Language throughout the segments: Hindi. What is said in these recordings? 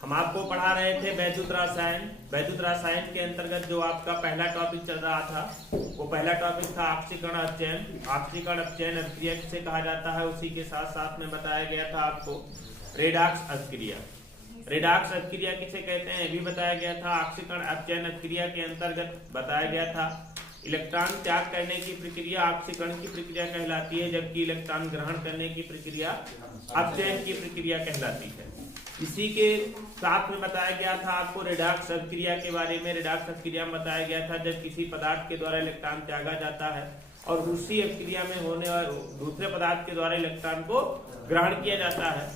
हम आपको पढ़ा रहे थे वैद्युत रसायन। वैद्युत रसायन के अंतर्गत जो आपका पहला टॉपिक चल रहा था वो पहला टॉपिक था ऑक्सीकरण अपचयन। ऑक्सीकरण अपचयन अभिक्रिया किसे कहा जाता है, उसी के साथ साथ में बताया गया था आपको रेडॉक्स अभिक्रिया। रेडॉक्स अभिक्रिया किसे कहते हैं ये भी बताया गया था। ऑक्सीकरण अपचयन अभिक्रिया के अंतर्गत बताया गया था इलेक्ट्रॉन त्याग करने की प्रक्रिया ऑक्सीकरण की प्रक्रिया कहलाती है, जबकि इलेक्ट्रॉन ग्रहण करने की प्रक्रिया अपचयन की प्रक्रिया कहलाती है। इसी के साथ में बताया गया था आपको रेडॉक्स अभिक्रिया के बारे में। रेडॉक्स अभिक्रिया में बताया गया था जब किसी पदार्थ के द्वारा इलेक्ट्रॉन त्यागा जाता है और उसी अभिक्रिया में होने वाले दूसरे पदार्थ के द्वारा इलेक्ट्रॉन को ग्रहण किया जाता है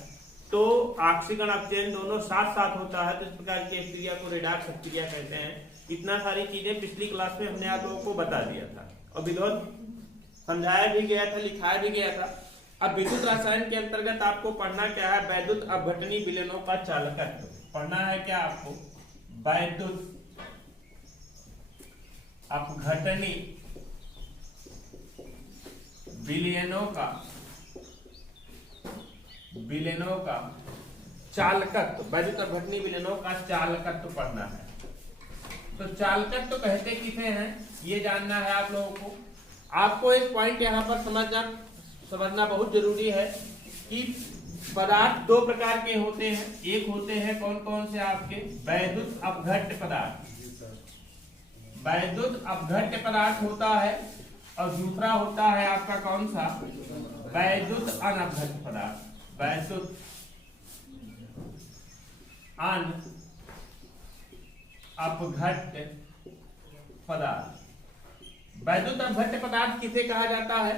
तो ऑक्सीकरण अपचयन दोनों साथ साथ होता है, तो इस प्रकार की अभिक्रिया को रेडॉक्स अभिक्रिया कहते हैं। इतना सारी चीजें पिछली क्लास में हमने आप लोगों को बता दिया था और विद्युत समझाया भी गया था, लिखाया भी गया था। अब विद्युत रसायन के अंतर्गत आपको पढ़ना क्या है, वैद्युत अपघटनी विलयनों का चालकत्व पढ़ना है। क्या आपको वैद्युत अपघटनी विलयनों का चालकत्व, वैद्युत अपघटनी विलयनों का चालकत्व पढ़ना है। तो चालकत्व कहते किसे हैं ये जानना है आप लोगों को। आपको एक पॉइंट यहाँ पर समझना बहुत जरूरी है कि पदार्थ दो प्रकार के होते हैं। एक होते हैं कौन कौन से आपके वैद्युत अपघट्य पदार्थ, वैद्युत अपघट्य पदार्थ होता है और दूसरा होता है आपका कौन सा वैद्युत अनअपघट्य पदार्थ। वैद्युत अनअपघट्य पदार्थ, वैद्युत अपघट्य पदार्थ किसे कहा जाता है?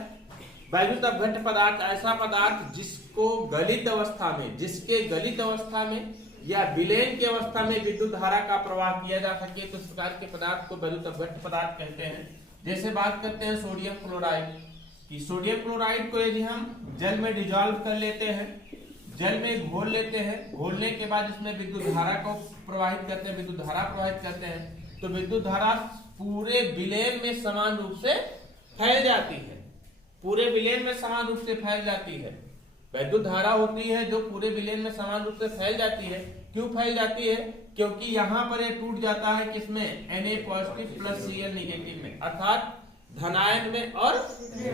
वैद्युत अपघट्य पदार्थ ऐसा पदार्थ जिसको गलित अवस्था में, जिसके गलित अवस्था में या विलयन की अवस्था में विद्युत धारा का प्रवाह किया जा सके, तो इस प्रकार के पदार्थ को वैद्युत अपघट्य पदार्थ कहते हैं। जैसे बात करते हैं सोडियम क्लोराइड की। सोडियम क्लोराइड को यदि हम जल में डिजॉल्व कर लेते हैं, जल में घोल लेते हैं, घोलने के बाद इसमें विद्युत धारा को प्रवाहित करते हैं, विद्युत धारा प्रवाहित करते हैं, तो विद्युत धारा पूरे विलयन में समान रूप से फैल जाती है, पूरे विलयन में समान रूप से फैल जाती है। वैद्युत धारा होती है जो पूरे विलयन में समान रूप से फैल जाती है। क्यों फैल जाती है? क्योंकि यहाँ पर ये टूट जाता है किसमें, Na positive plus Cl negative में, अर्थात धनायन में और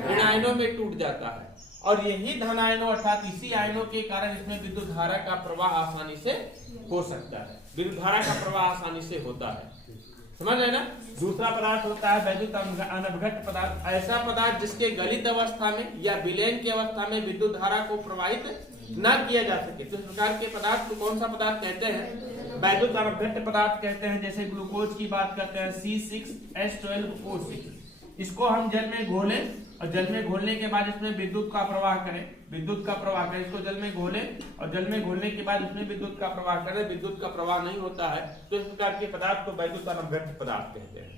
ऋणायनों में टूट जाता है। और यही धनायनों अर्थात इसी आयनों के कारण इसमें विद्युत धारा का प्रवाह आसानी से हो सकता है, विद्युत धारा का प्रवाह आसानी से होता है। समझ रहे ना। दूसरा पदार्थ होता है वैद्युत अनअपघट्य पदार्थ, ऐसा पदार्थ जिसके गलित अवस्था में या विलयन की अवस्था में विद्युत धारा को प्रवाहित न किया जा सके, तो इस प्रकार के पदार्थ को कौन सा पदार्थ कहते हैं? वैद्युत अनअपघट्य पदार्थ कहते हैं। जैसे ग्लूकोज की बात करते हैं C6H12O6, इसको हम जल में घोलें और जल में घोलने के बाद इसमें विद्युत का प्रवाह करें, विद्युत का प्रवाह करें, इसको जल में घोलें और जल में घोलने के बाद इसमें विद्युत का प्रवाह करें, विद्युत का प्रवाह नहीं होता है, तो इस प्रकार के पदार्थ को वैद्युत अनअपघट्य पदार्थ कहते हैं।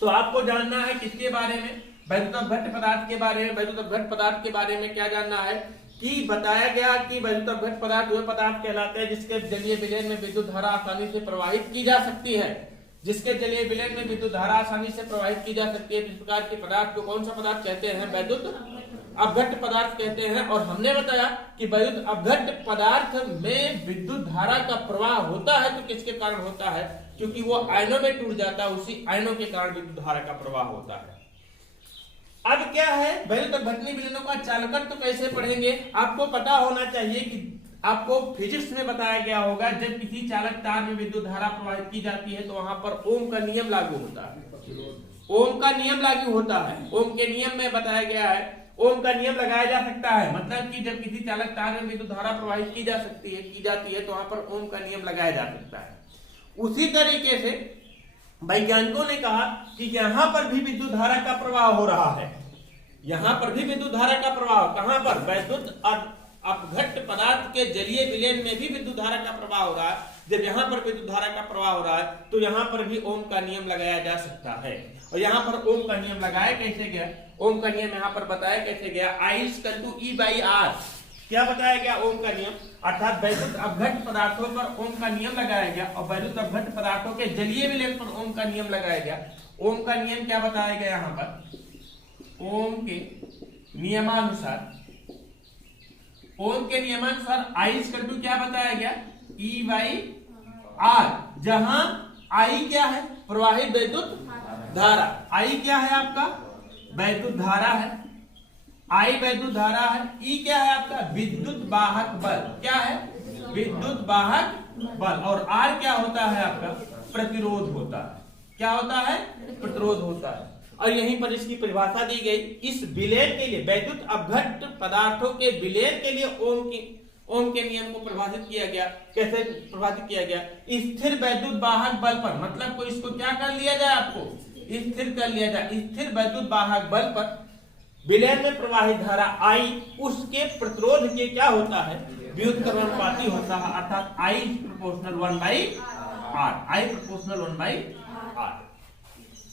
तो आपको जानना है किसके बारे में, वैद्युत अपघट्य पदार्थ के बारे में। वैद्युत अपघट्य पदार्थ के बारे में क्या जानना है कि बताया गया कि वैद्युत अपघट्य पदार्थ वे पदार्थ कहलाते हैं जिसके जलीय विलयन में विद्युत धारा आसानी से प्रवाहित की जा सकती है, जिसके जलीय विलयन में विद्युत धारा आसानी से प्रवाहित की जा सकती है। इस प्रकार के पदार्थ को कौन सा पदार्थ कहते हैं? वैद्युत अपघट्य पदार्थ कहते हैं। और हमने बताया कि वैद्युत अपघट्य पदार्थ में विद्युत धारा का प्रवाह होता है, तो किसके कारण होता है? क्योंकि वो आयनों में टूट जाता है, उसी आयनों के कारण विद्युत धारा का प्रवाह होता है। अब क्या है, वैद्युत अपघटनी विलयनों का चालकत्व तो कैसे पढ़ेंगे? आपको पता होना चाहिए कि आपको फिजिक्स में बताया गया होगा जब किसी चालक तार में विद्युत धारा प्रवाहित की जाती है तो वहां पर ओम का नियम लागू होता है। ओम का नियम लागू होता है। ओम के नियम में बताया गया है ओम का नियम लगाया जा सकता है, मतलब कि जब किसी चालक तार में विद्युत धारा प्रवाहित की जाती है तो वहां पर ओम का नियम लगाया जा सकता है। उसी तरीके से वैज्ञानिकों ने कहा कि यहां पर भी विद्युत धारा का प्रवाह हो रहा है, यहां पर भी विद्युत धारा का प्रवाह, कहां पर? वैद्युत अपघट्य पदार्थ के जलीय विलयन में भी विद्युत धारा का प्रवाह हो रहा है। जब यहाँ पर विद्युत धारा का प्रवाह हो रहा है तो यहाँ पर भी ओम का नियम लगाया जा सकता है। और यहाँ पर ओम का नियम लगाया कैसे गया? ओम का नियम यहाँ पर बताया कैसे गया? I=E/R। क्या बताया गया? ओम का नियम, अर्थात वैद्युत अपघट्य पदार्थों पर ओम का नियम लगाया गया और वैद्युत अपघट्य पदार्थों के जलीय विलयन पर ओम का नियम लगाया गया। ओम का नियम क्या बताया गया यहाँ पर? ओम के नियमानुसार, ओम के नियमानुसार I= क्या बताया गया? ई बाई आर, जहां आई क्या है? प्रवाहित वैद्युत धारा। आई क्या है आपका? वैद्युत धारा है। आई वैद्युत धारा है। ई क्या है आपका? विद्युत वाहक बल। क्या है? विद्युत वाहक बल। और आर क्या होता है आपका? प्रतिरोध होता है। क्या होता है? प्रतिरोध होता है। और यहीं पर इसकी परिभाषा दी गई। इस विलयन के लिए, वैद्युत अपघट्ट पदार्थों के विलयन के लिए ओम के नियम को परिभाषित किया गया। कैसे परिभाषित किया गया? स्थिर वैद्युत वाहक बल पर, मतलब को इसको क्या कर लिया जाए? आपको स्थिर कर लिया जाए। स्थिर वैद्युत वाहक बल पर विलयन में प्रवाहित धारा आई उसके प्रतिरोध के क्या होता है? व्युत्क्रमानुपाती होता है, अर्थात आई प्रोपोर्शनल 1/r। आई प्रोपोर्शनल 1/r।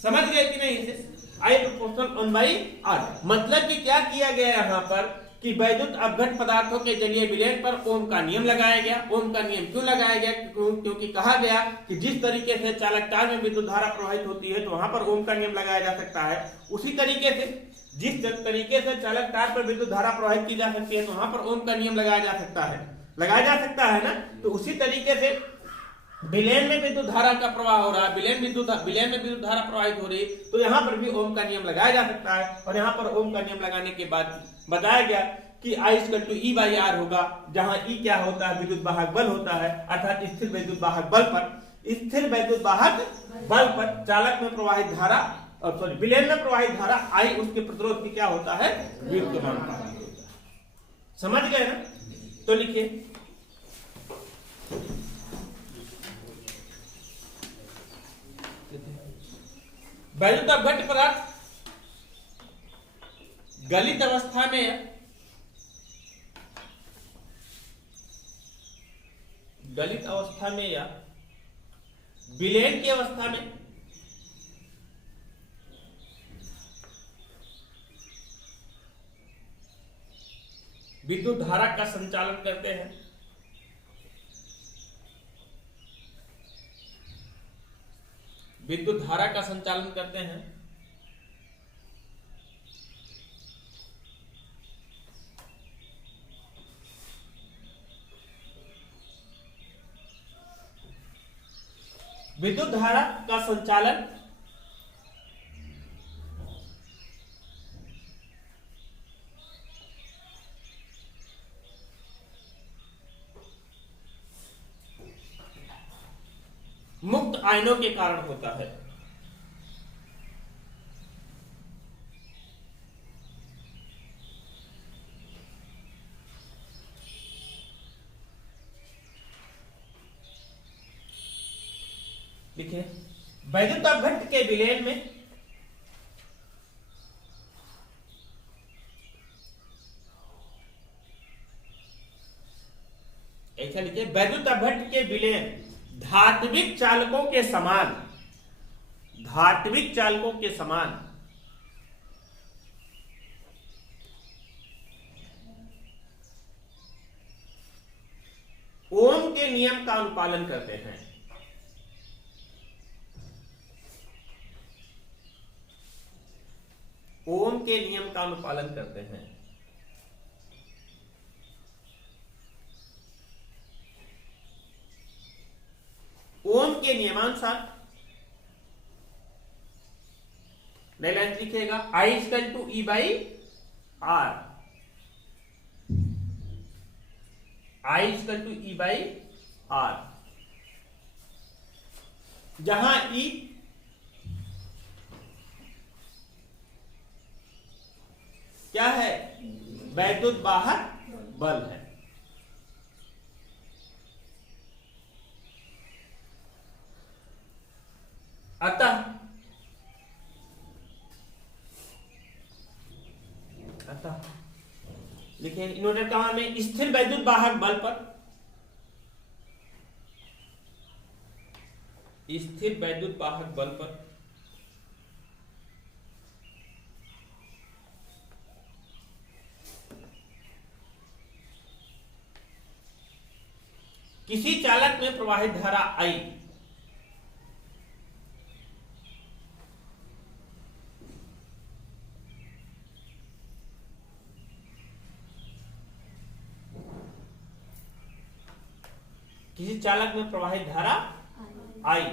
समझ गए कि नहीं? इसे आई प्रोपोर्शनल 1/r मतलब कि क्या किया गया यहाँ पर कि वैद्युत अपघट्ट पदार्थों के जलीय विलयन पर ओम का नियम लगाया गया। ओम का नियम क्यों लगाया गया? क्योंकि कहा गया कि जिस तरीके से चालक तार में विद्युत धारा प्रवाहित होती है तो वहां पर ओम का नियम लगाया जा सकता है। उसी तरीके से जिस तरीके से चालक तार पर विद्युत धारा प्रवाहित की जा सकती है तो वहां पर ओम का नियम लगाया जा सकता है ना। तो उसी तरीके से विलयन में विद्युत धारा का प्रवाह हो रहा है, विलयन में विद्युत धारा प्रवाहित हो रही है, तो यहाँ पर भी ओम का नियम लगाया जा सकता है। और यहाँ पर ओम का नियम लगाने के बाद बताया गया कि I equal to E by R होगा, जहां ई क्या होता है? विद्युत वाहक बल होता है, अर्थात स्थिर वैद्युत वाहक बल पर चालक में प्रवाहित धारा, सॉरी विलयन में प्रवाहित धारा आई उसके प्रतिरोध की क्या होता है? व्युत्क्रमानुपाती होता है। समझ गए ना? तो लिखिए वैद्युत अपघट्ट पदार्थ गलित अवस्था में या विलयन की अवस्था में विद्युत धारा का संचालन करते हैं। विद्युत धारा का संचालन करते हैं विद्युत धारा का संचालन मुक्त आयनों के कारण होता है। लिखिए वैद्युत अपघट्ट के विलयन में ऐसा लिखिए, वैद्युत अपघट्ट के विलयन धात्विक चालकों के समान ओम के नियम का अनुपालन करते हैं। ओम के नियम का अनुपालन करते हैं। ओम के नियमानुसार लाइन लिखिएगा I equal to E by R. I equal to E by R, जहां ई क्या है? वैद्युत वाहक बल है। अतः लिखिए इन्वर्टर कमा में स्थिर वैद्युत वाहक बल पर किसी चालक में प्रवाहित धारा आई किसी चालक में प्रवाहित धारा आई,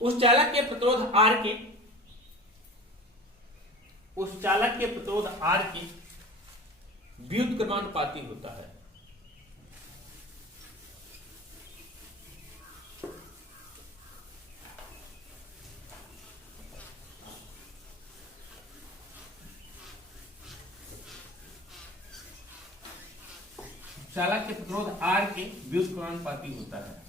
उस चालक के प्रतिरोध आर के व्युत्क्रमानुपाती होता है। चालक के प्रतिरोध आर के व्युत्क्रमानुपाती होता है।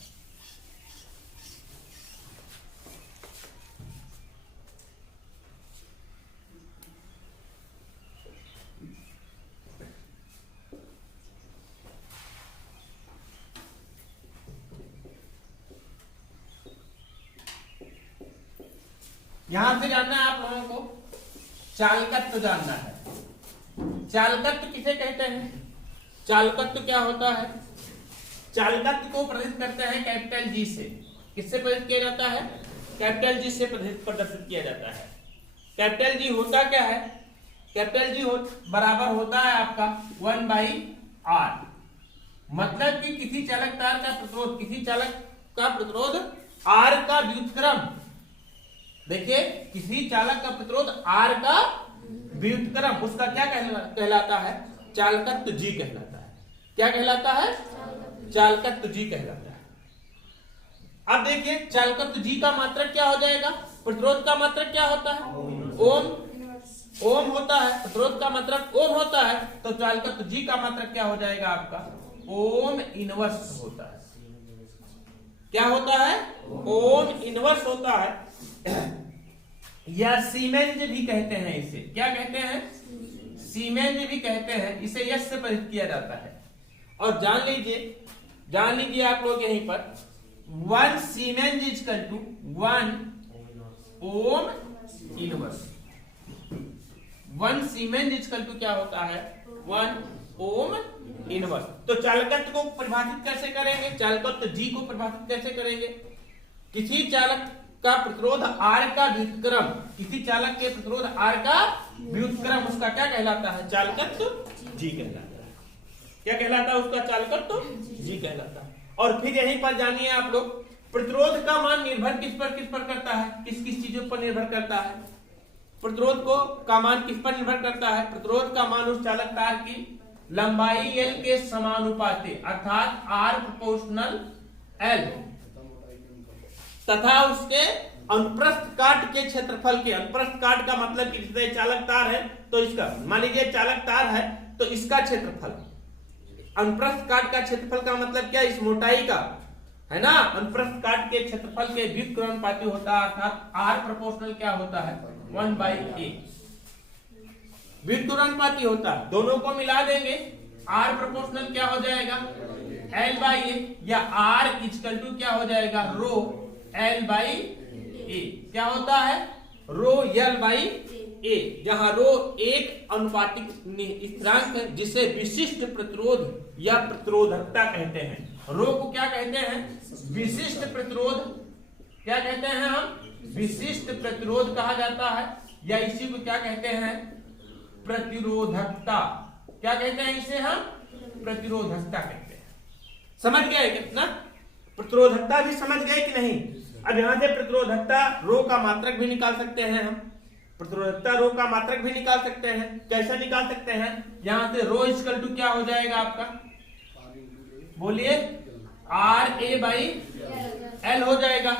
यहां से जानना है आप लोगों को, चालकत्व जानना है। चालकत्व किसे कहते हैं? चालकत्व क्या होता है? चालकत्व को प्रदर्शित करते हैं कैपिटल जी से। किससे प्रदर्शित किया जाता है? कैपिटल जी से प्रदर्शित किया जाता है। कैपिटल जी होता क्या है? कैपिटल जी बराबर होता है आपका 1/r। मतलब कि किसी चालक तार का प्रतिरोध, किसी चालक का प्रतिरोध r का व्युत्क्रम, देखिए किसी चालक का प्रतिरोध r का व्युत्क्रम, उसका क्या कहलाता है? चालकत्व जी कहलाता है। क्या कहलाता है? चालकत्व जी कहलाता है। अब देखिए चालकत्व जी का मात्रक क्या हो जाएगा? प्रतिरोध का मात्रक क्या होता है? ओम। ओम होता है, प्रतिरोध का मात्रक ओम होता है, तो चालकत्व जी का मात्रक क्या हो जाएगा आपका? ओम इनवर्स होता है। क्या होता है? ओम इनवर्स होता है, या सीमेंज भी कहते हैं इसे। क्या कहते हैं? सीमेंज भी कहते हैं। इसे यश से प्रदर्शित किया जाता है। और जान लीजिए आप लोग यहीं पर 1 siemens equal to 1 ohm inverse. 1 siemens equal to क्या होता है? 1 ओम इनवर्स। तो चालकत्व को परिभाषित कैसे करेंगे? चालकत्व जी को परिभाषित कैसे करेंगे? किसी चालक का प्रतिरोध R का व्युत्क्रम, किसी चालक के प्रतिरोध R का व्युत्क्रम, उसका क्या कहलाता है? चालकत्व जी कहलाता है। क्या कहलाता है उसका? चालकत्व जी कहलाता है। और फिर यहीं पर जानिए आप लोग, प्रतिरोध का मान निर्भर किस पर करता है? किस किस चीजों पर निर्भर करता है? प्रतिरोध का मान किस पर निर्भर करता है? प्रतिरोध का मान उस चालक तार की लंबाई L के समानुपाती, अर्थात R प्रोपोर्शनल L, तथा उसके अनुप्रस्थ काट के क्षेत्रफल के। अनुप्रस्थ काट का मतलब कि चालक तार है तो इसका, मान लीजिए चालक तार है तो इसका क्षेत्रफल, अनुप्रस्थ काट का क्षेत्रफल का मतलब क्या? इस मोटाई का, है ना? अनुप्रस्थ काट के क्षेत्रफल के व्युत्क्रमानुपाती होता है, अर्थात R प्रोपोर्शनल क्या होता है? 1/a व्युत्क्रमानुपाती होता है। दोनों को मिला देंगे, R प्रोपोर्शनल क्या हो जाएगा? L/a, या R इक्वल टू क्या हो जाएगा? रो L/a। क्या होता है? रो L/a, जहां रो एक अनुपातिक स्थिरांक है जिसे विशिष्ट प्रतिरोध या प्रतिरोधकता कहते हैं। रो को क्या कहते हैं? विशिष्ट प्रतिरोध। क्या कहते हैं हम? विशिष्ट प्रतिरोध कहा जाता है, या इसी को क्या कहते हैं? प्रतिरोधकता। क्या कहते हैं इसे हम? प्रतिरोधकता कहते हैं। समझ गए कितना? प्रतिरोधकता भी समझ गए कि नहीं? अब यहां से प्रतिरोधकता रो का मात्रक भी निकाल सकते हैं हम। प्रतिरोधकता रो का मात्रक भी निकाल सकते हैं। कैसे निकाल सकते हैं? यहां से रो इक्वल टू क्या हो जाएगा आपका? बोलिए, RA/L हो जाएगा।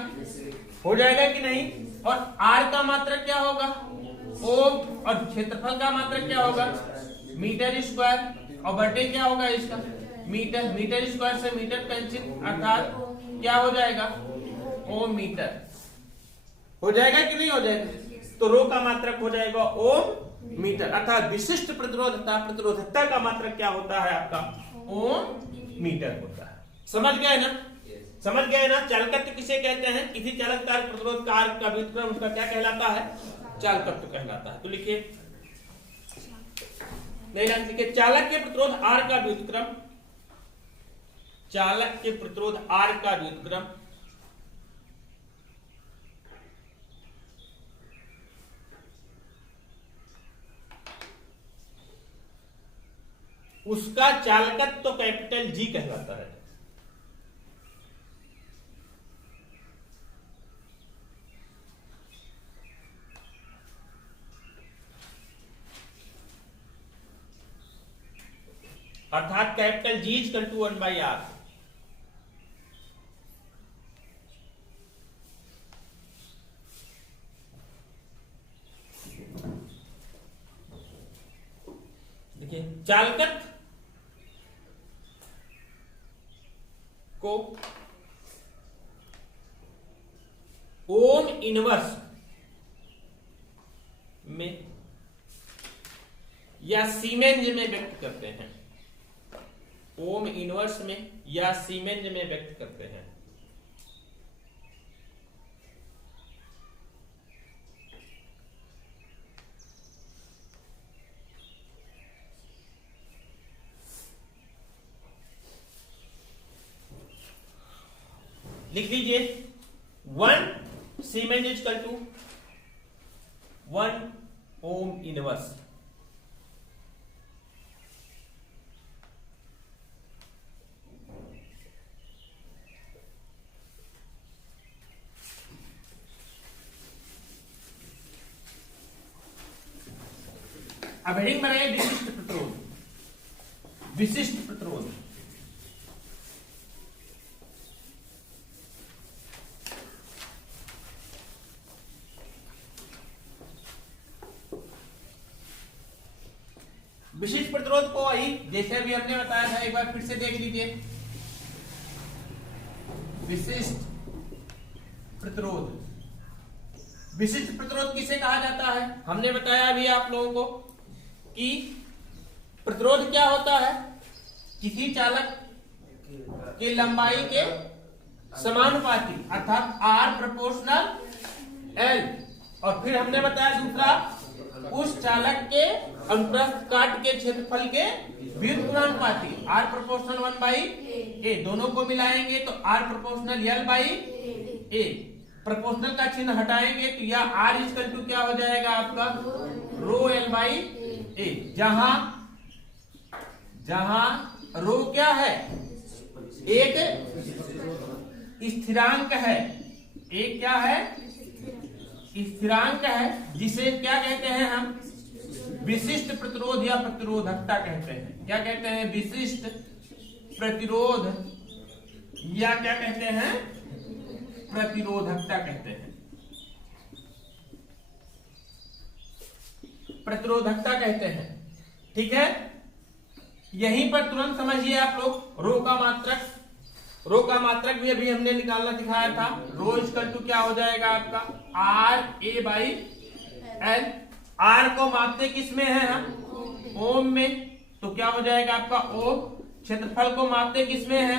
हो जाएगा कि नहीं? और R का मात्रक क्या होगा? ओम। और क्षेत्रफल का मात्रक क्या होगा? Metre square. और बटे क्या होगा इसका? मीटर। मीटर स्क्वायर से मीटर कैंसिल, अर्थात क्या हो जाएगा? Ohm metre. हो जाएगा कि नहीं हो जाएगा? तो रो का मात्रक हो जाएगा ओम मीटर, अर्थात विशिष्ट प्रतिरोधकता का मात्रक क्या होता है आपका? ओम मीटर होता है। समझ गए ना? समझ गए ना? चालकत्व किसे कहते हैं? किसी चालक तार प्रतिरोध कार का व्युत्क्रम, उसका क्या कहलाता है? चालकत्व कहलाता है। तो लिखिए, नहीं लिखिए, चालक के प्रतिरोध R का व्युत्क्रम, चालक के प्रतिरोध R का व्युत्क्रम उसका चालकत्व तो कैपिटल जी कहलाता है। अर्थात capital G is equal to 1/r। देखिए चालकत्व को ओम इनवर्स में या सीमेंज में व्यक्त करते हैं। ओम इनवर्स में या सीमेंज में व्यक्त करते हैं। लिख लीजिए 1 siemens is equal to 1 ohm inverse. अब हेडिंग बनाइए विशिष्ट प्रतिरोध। विशिष्ट प्रतिरोध विशिष्ट प्रतिरोध को ही जैसे अभी हमने बताया था, एक बार फिर से देख लीजिए। विशिष्ट प्रतिरोध, विशिष्ट प्रतिरोध किसे कहा जाता है? हमने बताया अभी आप लोगों को कि प्रतिरोध क्या होता है, किसी चालक की लंबाई के समानुपाती अर्थात R प्रोपोर्शनल L। और फिर हमने बताया दूसरा, उस चालक के अनुप्रस्थ काट के क्षेत्रफल के व्युत्क्रमानुपाती R प्रोपोर्शनल 1/a। दोनों को मिलाएंगे तो R प्रोपोर्शनल L/a। प्रोपोर्शनल का चिन्ह हटाएंगे तो यह R इक्वल टू क्या हो जाएगा आपका रो L/a। जहां रो क्या है, एक स्थिरांक है, एक क्या है, स्थिरांक है, जिसे क्या कहते हैं हम, विशिष्ट प्रतिरोध या प्रतिरोधकता कहते हैं। क्या कहते हैं? विशिष्ट प्रतिरोध या क्या कहते हैं, प्रतिरोधकता कहते हैं। प्रतिरोधकता कहते हैं, ठीक है। यहीं पर तुरंत समझिए आप लोग, रो का मात्रक, रो का मात्रक भी अभी हमने निकालना सिखाया था। रो इक्वल टू क्या हो जाएगा आपका RA/L। R को मापते किस में है हम, ओम में, तो क्या हो जाएगा आपका ओम। क्षेत्रफल को मापते किस में है,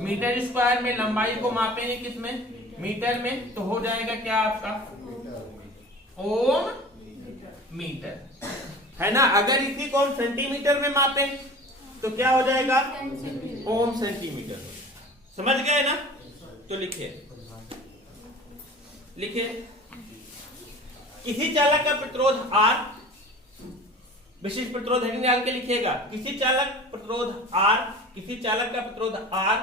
मीटर स्क्वायर में। लंबाई को मापेंगे किस में, मीटर में, तो हो जाएगा क्या आपका ओम मीटर, है ना। अगर इसी को हम सेंटीमीटर में मापे तो क्या हो जाएगा ओम सेंटीमीटर। समझ गए ना? तो लिखिए, लिखिए किसी चालक का प्रतिरोध R, विशिष्ट प्रतिरोध हेडिंग डाल के लिखिएगा। किसी चालक प्रतिरोध R, किसी चालक का प्रतिरोध R,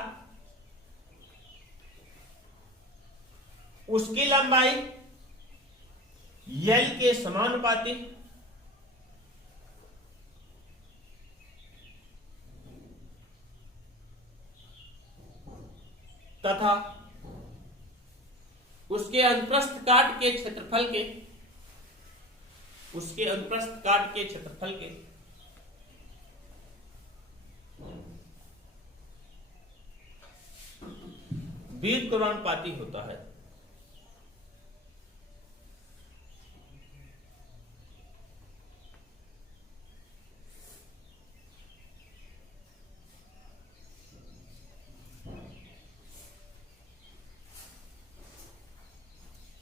उसकी लंबाई L के समानुपाती तथा उसके अनुप्रस्थ काट के क्षेत्रफल के, उसके अनुप्रस्थ काट के क्षेत्रफल के व्युत्क्रमानुपाती होता है।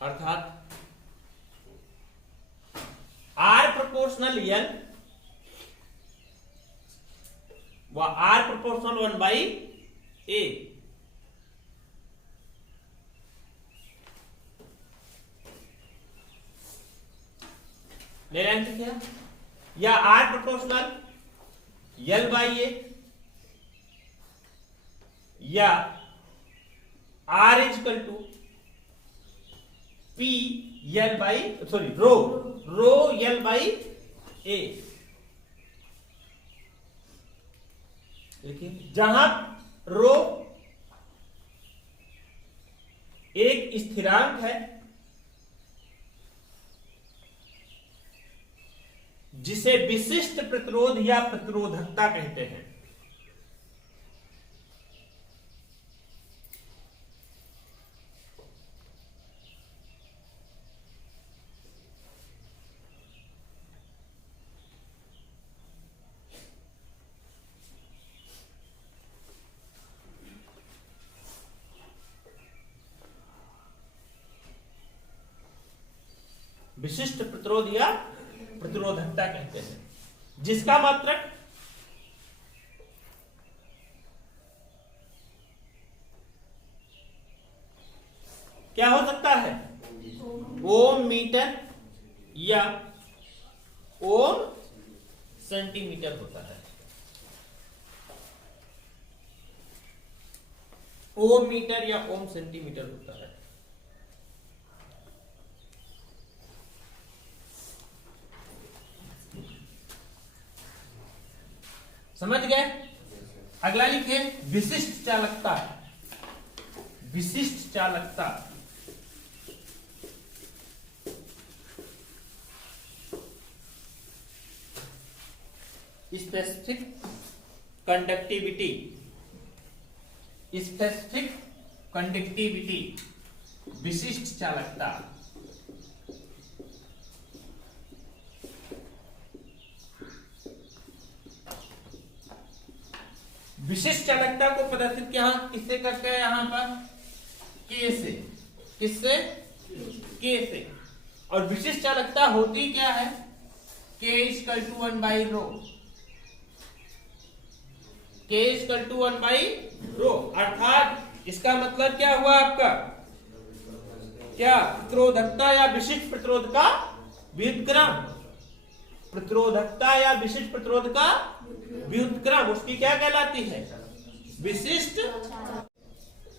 अर्थात R प्रोपोर्शनल L व R प्रोपोर्शनल 1/a ले रहे हैं क्या, या R proportional L by A या R is equal to P L by rho L by A। देखिए जहां रो एक स्थिरांक है जिसे विशिष्ट प्रतिरोध या प्रतिरोधकता कहते हैं। विशिष्ट प्रतिरोध या प्रतिरोधकता कहते हैं जिसका मात्रक क्या हो सकता है? ओम मीटर या ओम सेंटीमीटर होता है। ओम मीटर या ओम सेंटीमीटर होता है। समझ गए? अगला लिखे विशिष्ट चालकता। विशिष्ट चालकता स्पेसिफिक कंडक्टिविटी। स्पेसिफिक कंडक्टिविटी विशिष्ट चालकता। विशिष्ट चालकता को प्रदर्शित किससे करते हैं? यहां पर के से। किससे? के से। और विशिष्ट चालकता होती क्या है? K equal to 1 by rho. K equal to 1 by rho. अर्थात इसका मतलब क्या हुआ आपका? क्या? प्रतिरोधकता या विशिष्ट प्रतिरोध का व्युत्क्रम। प्रतिरोधकता या विशिष्ट प्रतिरोध का व्युत्क्रम उसकी क्या कहलाती है? विशिष्ट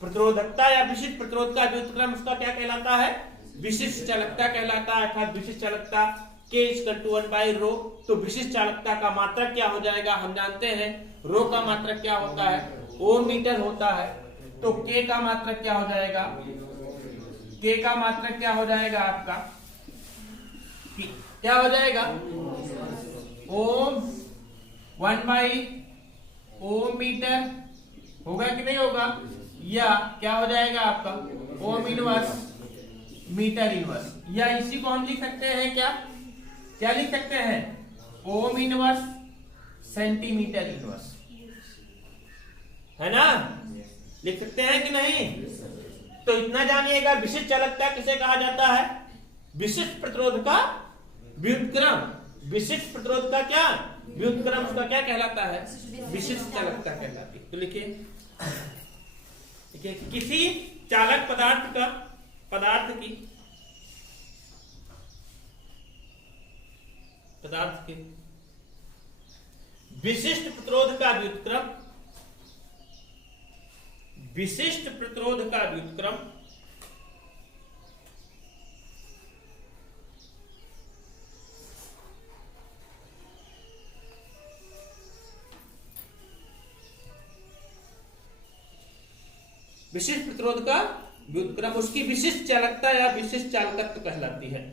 प्रतिरोधकता या विशिष्ट प्रतिरोध का व्युत्क्रम उसका क्या कहलाता है? विशिष्ट चालकता कहलाता है। अर्थात विशिष्ट चालकता K equal to 1 by rho. तो विशिष्ट चालकता का मात्रक क्या हो जाएगा? हम जानते हैं रो का मात्रक क्या होता है? ओम मीटर होता है। तो K का मात्रक क्या हो जाएगा? K का मात्रक क्या हो जाएगा आपका? क्या हो जाएगा? ओम 1 बाई ओम मीटर होगा कि नहीं होगा? या क्या हो जाएगा आपका? Ohm inverse metre inverse. या इसी को हम लिख सकते हैं क्या लिख सकते हैं? ओम इनवर्स सेंटीमीटर इनवर्स, है ना? लिख सकते हैं कि नहीं? तो इतना जानिएगा विशिष्ट चालकता किसे कहा जाता है? विशिष्ट प्रतिरोध का व्युत्क्रम। विशिष्ट प्रतिरोध का क्या व्युत्क्रम उसका क्या कहलाता है? विशिष्ट चालकता कहलाती है। तो लिखिए किसी चालक पदार्थ के विशिष्ट प्रतिरोध का व्युत्क्रम। विशिष्ट प्रतिरोध का व्युत्क्रम विशिष्ट प्रतिरोध का व्युत्क्रम उसकी विशिष्ट चालकता या विशिष्ट चालकत्व कहलाती है।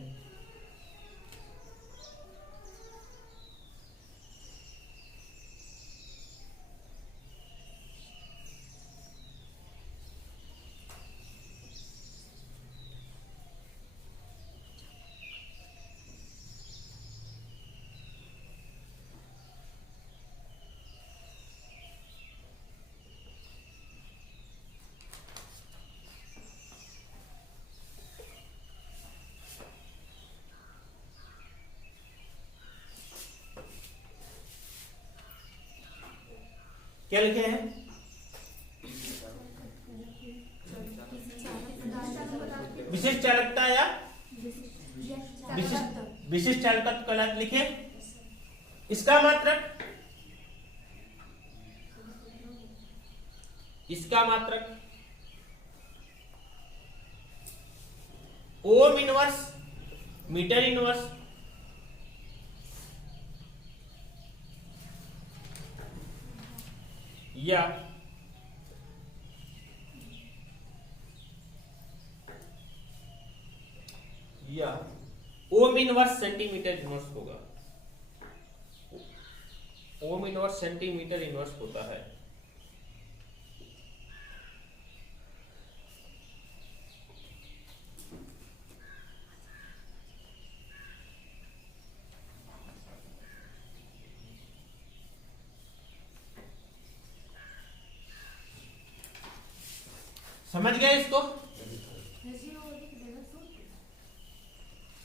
क्या लिखे हैं? विशिष्ट चालकता या विशिष्ट चालकत्व कहलाती। लिखे इसका मात्रक इसका मात्रक ओम इनवर्स मीटर इनवर्स या ओम इनवर्स सेंटीमीटर इनवर्स होगा। ओम इनवर्स सेंटीमीटर इनवर्स होता है। समझ गए इसको?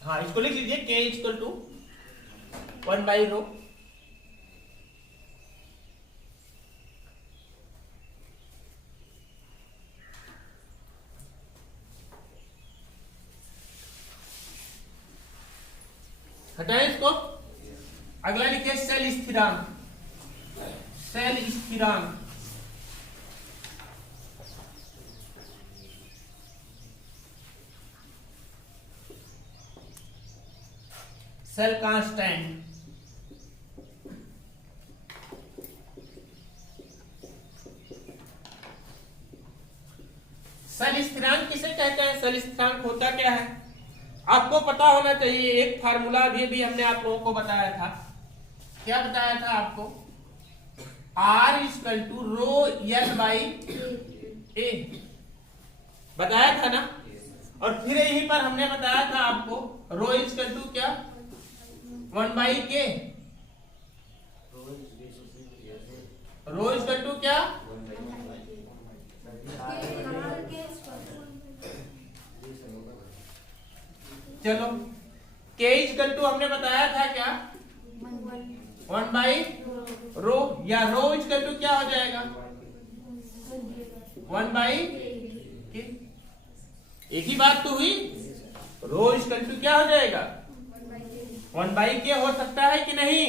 हाँ, इसको लिख लीजिए K इक्वल टू 1/ρ। हटाएं इसको। अगला लिखिए सेल स्थिरांक। सेल स्थिरांक सेल कांस्टेंट। सेल स्थिरांक किसे कहते हैं? सेल स्थिरांक होता क्या है आपको पता होना चाहिए। एक फार्मूला भी हमने आप लोगों को बताया था। क्या बताया था आपको? R equal to rho L by A बताया था ना। और फिर यहीं पर हमने बताया था आपको रो इक्वल टू क्या 1/K। रो इक्वल टू क्या चलो K इक्वल टू हमने बताया था क्या 1/ρ या रो इक्वल टू क्या हो जाएगा 1/K। एक ही बात तो हुई। रो इक्वल टू क्या हो जाएगा 1/K हो सकता है कि नहीं?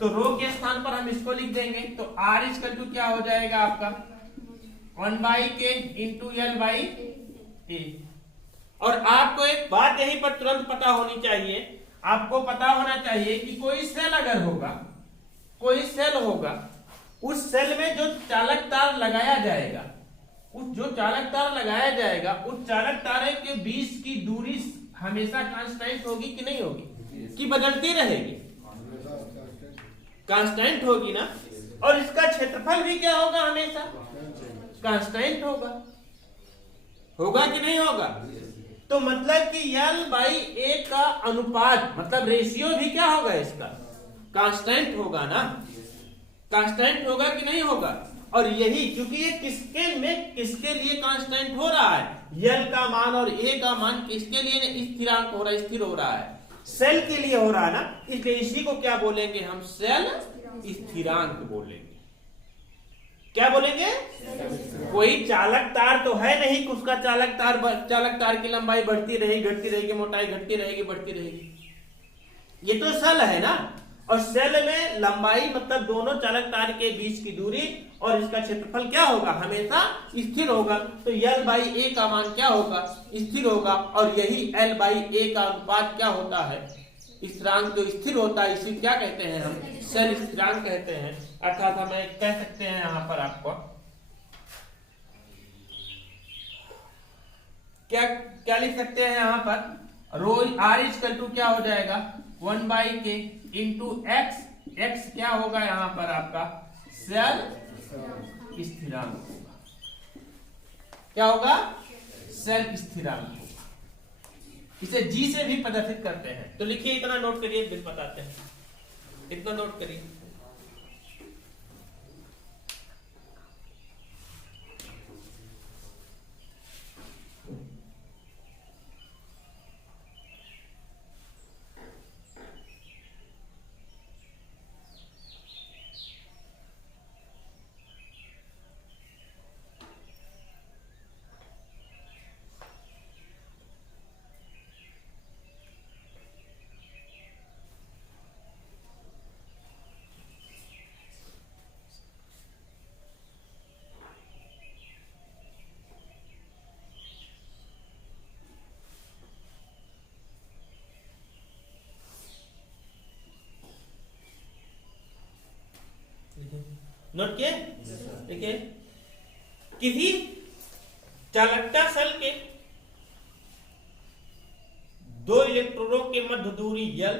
तो रो के स्थान पर हम इसको लिख देंगे। तो R इक्वल टू क्या हो जाएगा आपका 1/K इंटू L/A। और आपको एक बात यहीं पर तुरंत पता होनी चाहिए। आपको पता होना चाहिए कि कोई सेल अगर होगा, कोई सेल होगा, उस सेल में जो चालक तार लगाया जाएगा, उस जो चालक तार लगाया जाएगा उस चालक तारे के बीच की दूरी हमेशा कांस्टेंट होगी कि नहीं होगी? कि बदलती रहेगी? कांस्टेंट होगी ना। और इसका क्षेत्रफल भी क्या होगा? हमेशा कांस्टेंट होगा। होगा कि नहीं होगा? तो मतलब कि L/A का अनुपात मतलब रेशियो भी क्या होगा? इसका कांस्टेंट होगा ना। कांस्टेंट होगा कि नहीं होगा? और यही क्योंकि ये किसके लिए कांस्टेंट हो रहा है? L का मान और A का मान किसके लिए स्थिरांक हो रहा है, स्थिर हो रहा है? सेल के लिए हो रहा है ना। इसलिए इसी को क्या बोलेंगे हम? सेल स्थिरांक बोलेंगे। क्या बोलेंगे? कोई चालक तार तो है नहीं कि उसका चालक तार की लंबाई बढ़ती रहेगी, घटती रहेगी, मोटाई घटती रहेगी, बढ़ती रहेगी। ये तो सेल है ना। और सेल में लंबाई मतलब दोनों चालक तार के बीच की दूरी और इसका क्षेत्रफल क्या होगा? हमेशा स्थिर होगा। तो L/A का मान क्या होगा? स्थिर होगा। और यही L/A का अनुपात क्या होता है? स्थिरांक जो स्थिर होता है इसी क्या कहते हैं हम? सेल स्थिरांक कहते हैं। अर्थात हम कह सकते हैं यहां पर आपको क्या लिख सकते हैं यहां पर? रो R इक्वल टू क्या हो जाएगा 1/K इंटू x क्या होगा यहां पर आपका? सेल स्थिरांक होगा। क्या होगा? सेल स्थिरांक होगा। इसे G से भी प्रदर्शित करते हैं। तो लिखिए, इतना नोट करिए, फिर बताते हैं। इतना नोट करिए। नोट किए? देखिए, किसी चालकता शेल के दो इलेक्ट्रोडों के मध्य दूरी L,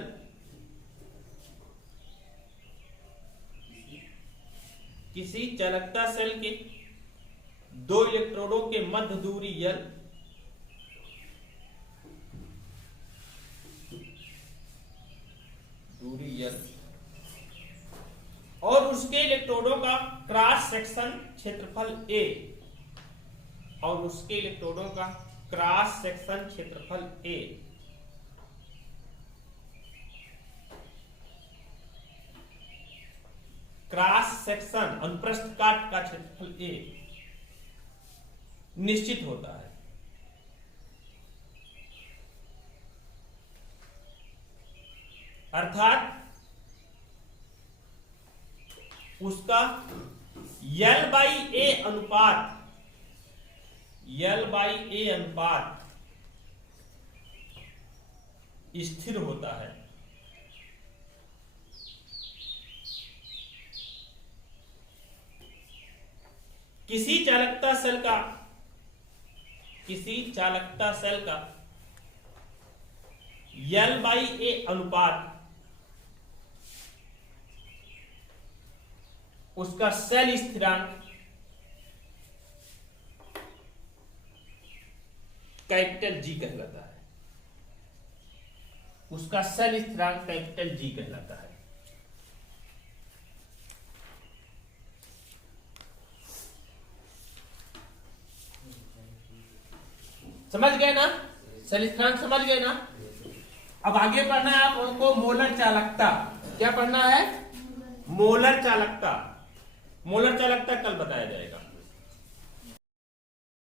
किसी चालकता शेल के दो इलेक्ट्रोडों के मध्य दूरी L और उसके इलेक्ट्रोडों का क्रॉस सेक्शन क्षेत्रफल A, और उसके इलेक्ट्रोडों का क्रॉस सेक्शन क्षेत्रफल A क्रॉस सेक्शन अनुप्रस्थ काट का क्षेत्रफल A निश्चित होता है। अर्थात उसका L/A अनुपात स्थिर होता है। किसी चालकता शेल का L/A अनुपात उसका शेल स्थिरांक कैपिटल G कहलाता है। उसका शेल स्थिरांक कैपिटल G कहलाता है। समझ गए ना? शेल स्थिरांक समझ गए ना? अब आगे पढ़ना है आप उनको मोलर चालकता। क्या पढ़ना है? मोलर चालकता। मोलर चालकता कल बताया जाएगा।